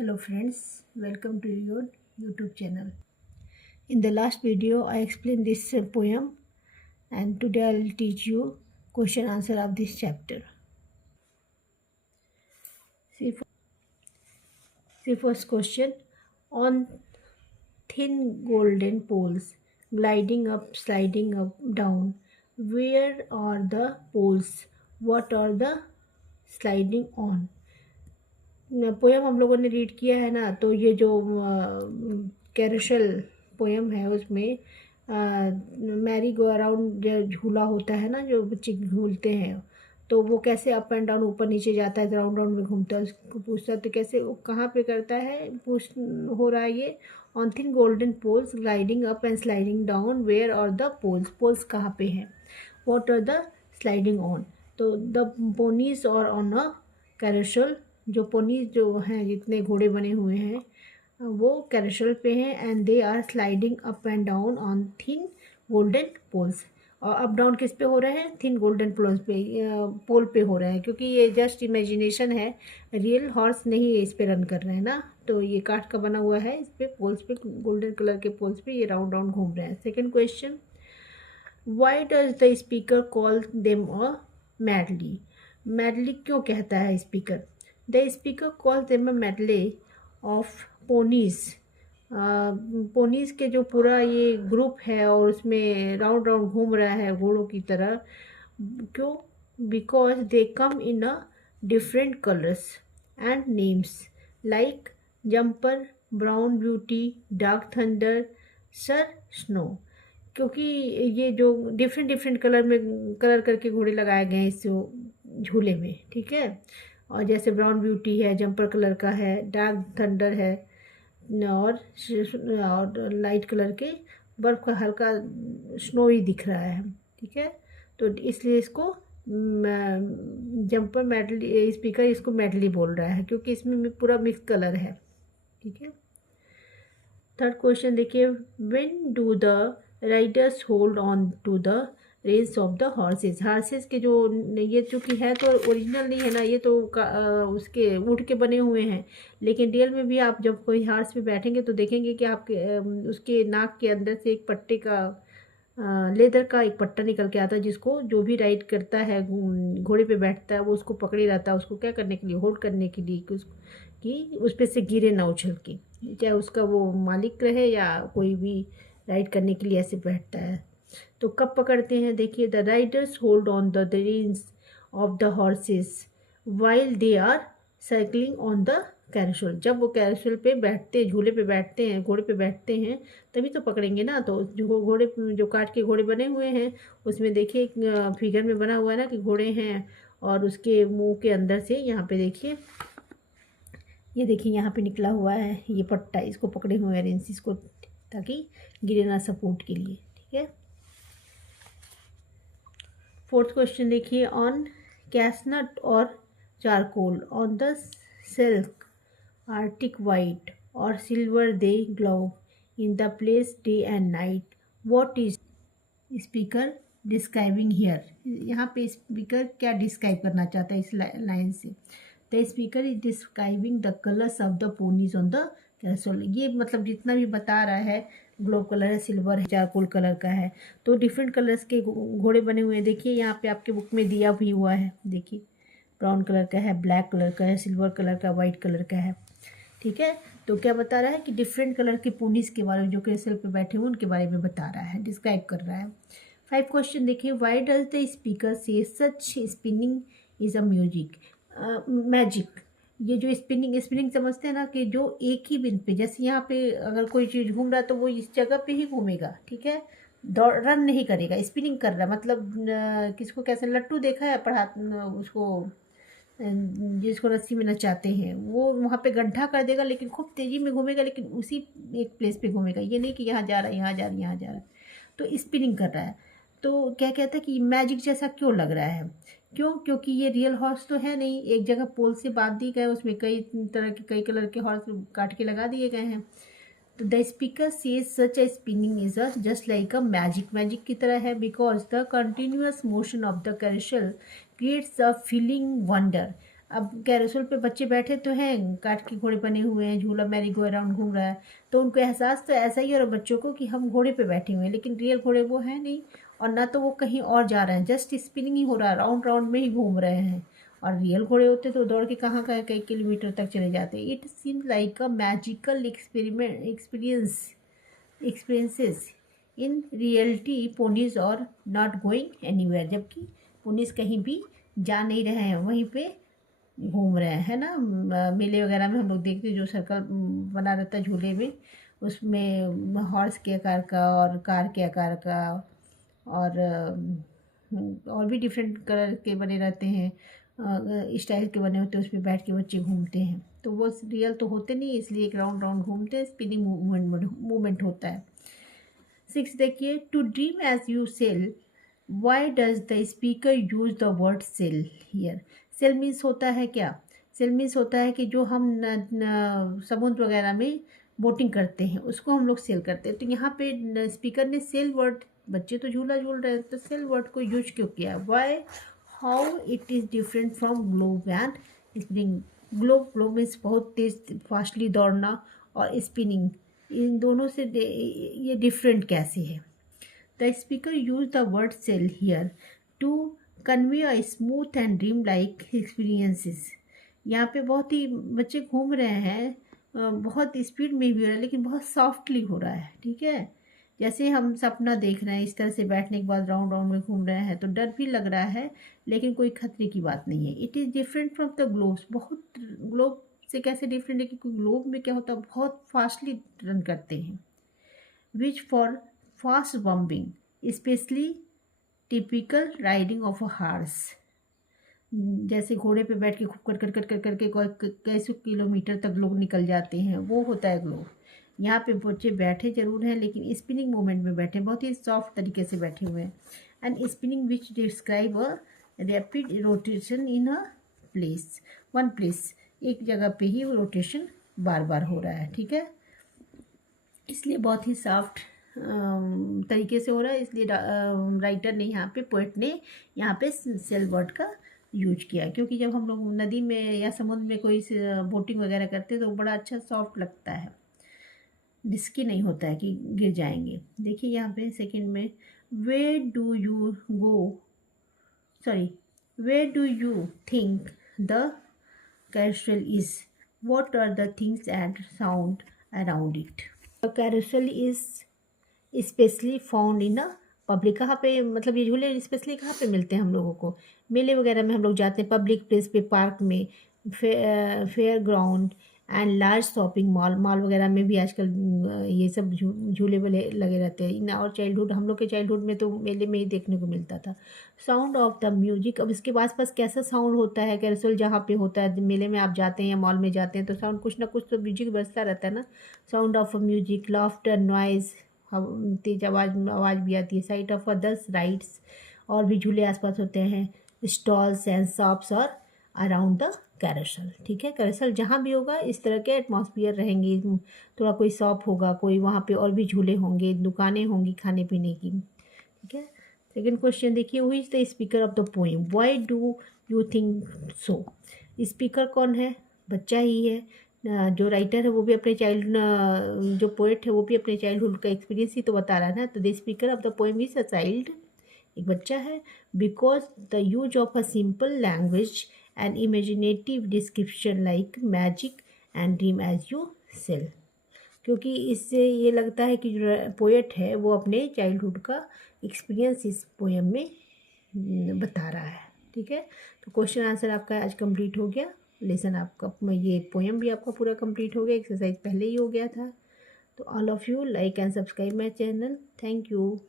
Hello friends, welcome to your YouTube channel. In the last video I explained this poem and today I will teach you question answer of this chapter. See, first question. On thin golden poles, gliding up, sliding up, down. Where are the poles? What are the sliding on? Poem हम लोगों ने read किया है ना, तो ये जो कैरोशल poem है उसमें मैरी गो अराउंड जो झूला होता है ना, जो बच्चे झूलते हैं, तो वो कैसे अप एंड डाउन ऊपर नीचे जाता है, राउंड राउंड में घूमता है, उसको पूछता है तो कैसे कहाँ पे करता है, पूछ हो रहा है ये। On thin golden poles gliding up and sliding down, where are the poles, poles कहाँ पे हैं, what are the sliding on, तो the ponies are on a carousel, जो पोनीज जो हैं जितने घोड़े बने हुए हैं वो कैरोशल पे हैं, and they are sliding up and down on thin golden poles. और अप डाउन किस पे हो रहे हैं, थिन गोल्डन पोल्स पे, पोल पे हो रहे हैं, क्योंकि ये जस्ट इमेजिनेशन है, रियल हॉर्स नहीं इस पे रन कर रहे हैं ना, तो ये काठ का बना हुआ है, इस पे पोल्स पे, गोल्डन कलर के पोल्स पे ये राउंड राउंड घूम रहे हैं। Second question, Y does the speaker call them a madly, madly क्यों कहता है speaker, the speaker call them a medley of ponies, ponies के जो पूरा ये ग्रुप है और उसमें राउंड राउंड घूम रहा है घोड़ों की तरह, क्यों, because they come in a different colours and names like jumper, brown beauty, dark thunder, sir snow, क्योंकि ये जो डिफरेंट डिफरेंट कलर में कलर करके घोड़े लगाए गए हैं इस झूले में, ठीक है। और जैसे ब्राउन ब्यूटी है, जंपर कलर का है, डार्क थंडर है, और लाइट कलर के बर्फ़ का हल्का स्नोई दिख रहा है, ठीक है। तो इसलिए इसको जंपर मेडली, स्पीकर इसको मेडली बोल रहा है क्योंकि इसमें पूरा मिक्स कलर है, ठीक है। थर्ड क्वेश्चन देखिए, when do the riders hold on to the race of the horses, horses के जो, ये चूँकि है तो ओरिजिनल नहीं है ना, ये तो उसके वुड के बने हुए हैं, लेकिन रियल में भी आप जब कोई हॉर्स पे बैठेंगे तो देखेंगे कि आपके उसके नाक के अंदर से एक पट्टे का, लेदर का एक पट्टा निकल के आता है, जिसको जो भी राइड करता है, घोड़े पे बैठता है, वो उसको पकड़े रहता है, उसको क्या करने के लिए, होल्ड करने के लिए कि उस पर से गिरे ना उछल के, चाहे उसका वो मालिक रहे या कोई भी राइड करने के लिए ऐसे बैठता है। तो कब पकड़ते हैं, देखिए, the riders hold on the reins of the horses while they are cycling on the carousel, जब वो कैरोशल पे बैठते, झूले पे बैठते हैं, घोड़े पे बैठते हैं, तभी तो पकड़ेंगे ना। तो जो घोड़े, जो काठ के घोड़े बने हुए हैं उसमें देखिए फिगर में बना हुआ है ना कि घोड़े हैं, और उसके मुंह के अंदर से यहाँ पे देखिए, ये देखिए यहाँ पे निकला हुआ है ये पट्टा, इसको पकड़े हुए हैं रेंस, इसको, ताकि गिरे ना, सपोर्ट के लिए, ठीक है। फोर्थ क्वेश्चन देखिए, ऑन कैसनट और charcoal on the silk arctic white और silver they glow in the place day and night, what is speaker describing here, यहाँ पे स्पीकर क्या डिस्क्राइब करना चाहता है इस लाइन से, the speaker is describing the colours of the ponies on the carousel, ये मतलब जितना भी बता रहा है, ग्लो कलर है, सिल्वर है, चारकोल कलर का है, तो डिफरेंट कलर्स के घोड़े बने हुए हैं। देखिए यहाँ पे आपके बुक में दिया भी हुआ है, देखिए ब्राउन कलर का है, ब्लैक कलर का है, सिल्वर कलर का, वाइट कलर का है, ठीक है। तो क्या बता रहा है कि डिफरेंट कलर के पोनीज के बारे में, जो कैसल पे बैठे हुए उनके बारे में बता रहा है, डिस्क्राइब कर रहा है। 5 क्वेश्चन देखिए, Y does the speaker say such spinning is a music, magic, ये जो स्पिनिंग, स्पिनिंग समझते हैं ना कि जो एक ही बिन पे, जैसे यहाँ पे अगर कोई चीज़ घूम रहा है तो वो इस जगह पे ही घूमेगा, ठीक है, दौड़ रन नहीं करेगा, स्पिनिंग कर रहा है, मतलब किसको कैसे, लट्टू देखा है पढ़ा उसको, जिसको रस्सी में नचाते हैं, वो वहाँ पे गड्ढा कर देगा लेकिन खूब तेज़ी में घूमेगा, लेकिन उसी एक प्लेस पे घूमेगा, ये नहीं कि यहाँ जा रहा है, यहाँ जा रहा है, यहाँ जा रहा है, तो स्पिनिंग कर रहा है। तो क्या कहता है कि मैजिक जैसा क्यों लग रहा है, क्यों, क्योंकि ये रियल हॉर्स तो है नहीं, एक जगह पोल से बांध दी गए, उसमें कई तरह के, कई कलर के हॉर्स काट के लगा दिए गए हैं। तो the speaker says such a spinning is a just like a magic, magic की तरह है, because the continuous motion of the carousel creates a feeling wonder, अब कैरोसल पे बच्चे बैठे तो हैं, काठ के घोड़े बने हुए हैं, झूला मैरी गो अराउंड घूम रहा है, तो उनको एहसास तो ऐसा ही हो रहा है बच्चों को कि हम घोड़े पे बैठे हुए हैं, लेकिन रियल घोड़े वो हैं नहीं, और ना तो वो कहीं और जा रहे हैं, जस्ट स्पिनिंग ही हो रहा है, राउंड राउंड में ही घूम रहे हैं। और रियल घोड़े होते तो दौड़ के कहाँ कहाँ कई किलोमीटर तक चले जाते। It seems like a magical experiences. In reality, ponies are not going anywhere, जबकि पोनीज कहीं भी जा नहीं रहे हैं, वहीं पे घूम रहे हैं, है ना। मेले वगैरह में हम लोग देखते हैं जो सर्कल बना रहता है झूले में, उसमें हॉर्स के आकार का और कार के आकार का और भी डिफरेंट कलर के बने रहते हैं, स्टाइल के बने होते हैं, उसमें बैठ के बच्चे घूमते हैं। तो वो रियल तो होते नहीं, इसलिए एक राउंड राउंड घूमते हैं, स्पिनिंग मूवमेंट होता है। 6 देखिए, to dream as you sail, why does the speaker use the word sail here. Sail means होता है क्या? सेल मीन्स होता है कि जो हम समुद्र वगैरह में बोटिंग करते हैं उसको हम लोग सेल करते हैं। तो यहाँ पे स्पीकर ने सेल वर्ड, बच्चे तो झूला झूल रहे हैं तो सेल वर्ड को यूज क्यों किया? Why, how it is different from globe and spinning. Globe means बहुत तेज फास्टली दौड़ना, और स्पिनिंग, इन दोनों से ये डिफरेंट कैसे है? The speaker use the word sail here to convey a smooth and dream like experiences. यहाँ पे बहुत ही बच्चे घूम रहे हैं, बहुत स्पीड में भी हो रहा है लेकिन बहुत सॉफ्टली हो रहा है, ठीक है। जैसे हम सपना देख रहे हैं इस तरह से बैठने के बाद राउंड राउंड में घूम रहे हैं, तो डर भी लग रहा है लेकिन कोई खतरे की बात नहीं है। It is different from the globes. बहुत ग्लोब से कैसे डिफरेंट है? क्योंकि ग्लोब में क्या होता है, बहुत फास्टली रन करते हैं। Which for fast bumping specially typical riding of a horse. जैसे घोड़े पे बैठ के खूब कर कर कर कर करके कैसे किलोमीटर तक लोग निकल जाते हैं, वो होता है ग्लोब। यहाँ पे बच्चे बैठे जरूर हैं लेकिन स्पिनिंग मोमेंट में बैठे, बहुत ही सॉफ्ट तरीके से बैठे हुए हैं। And spinning which describe a rapid rotation in a place, one place, एक जगह पे ही रोटेशन बार बार हो रहा है, ठीक है। इसलिए बहुत ही सॉफ्ट तरीके से हो रहा है, इसलिए राइटर ने यहाँ पे, पोएट ने यहाँ पे सेल वर्ड का यूज किया, क्योंकि जब हम लोग नदी में या समुद्र में कोई बोटिंग वगैरह करते हैं तो बड़ा अच्छा सॉफ्ट लगता है, रिस्की नहीं होता है कि गिर जाएंगे। देखिए यहाँ पे सेकंड में, why do you go, sorry, why do you think the carousel is, what are the things and sound around it? The carousel is specially found in a public. कहाँ पे, मतलब ये झूले स्पेशली कहाँ पे मिलते हैं हम लोगों को? मेले वगैरह में हम लोग जाते हैं, पब्लिक प्लेस पे, पार्क में, fair ground and large shopping mall. Mall वगैरह में भी आजकल ये सब झूले वाले लगे रहते हैं। इन और चाइल्डहुड, हम लोग के चाइल्डहुड में तो मेले में ही देखने को मिलता था। साउंड ऑफ द म्यूजिक, अब इसके आसपास कैसा साउंड होता है? कैरोसल जहाँ पे होता है, मेले में आप जाते हैं या मॉल में जाते हैं तो साउंड कुछ ना कुछ तो म्यूजिक बजता रहता है ना। Sound of music, laughter, noise, तेज आवाज़ भी आती है। साइट ऑफ अदर्स राइड्स, और भी झूले आसपास होते हैं। स्टॉल्स एंड शॉप्स और अराउंड द कैरोसल, ठीक है। कैरोसल जहाँ भी होगा इस तरह के एटमॉस्फियर रहेंगे, थोड़ा कोई शॉप होगा, कोई वहाँ पे और भी झूले होंगे, दुकानें होंगी खाने पीने की, ठीक है। सेकेंड क्वेश्चन देखिए, who is the speaker of the poem, why do you think so. Speaker कौन है? बच्चा ही है। जो राइटर है वो भी अपने चाइल्ड, जो पोएट है वो भी अपने चाइल्डहुड का एक्सपीरियंस ही तो बता रहा है ना। तो the speaker of the poem is a child, एक बच्चा है। Because the use of a simple language and imaginative description like magic and dream as you sail, क्योंकि इससे ये लगता है कि जो पोएट है वो अपने चाइल्डहुड का एक्सपीरियंस इस पोएम में बता रहा है, ठीक है। तो क्वेश्चन आंसर आपका आज कंप्लीट हो गया। लेसन आपका, ये पोएम भी आपका पूरा कंप्लीट हो गया, एक्सरसाइज पहले ही हो गया था। तो all of you like and subscribe my channel. Thank you.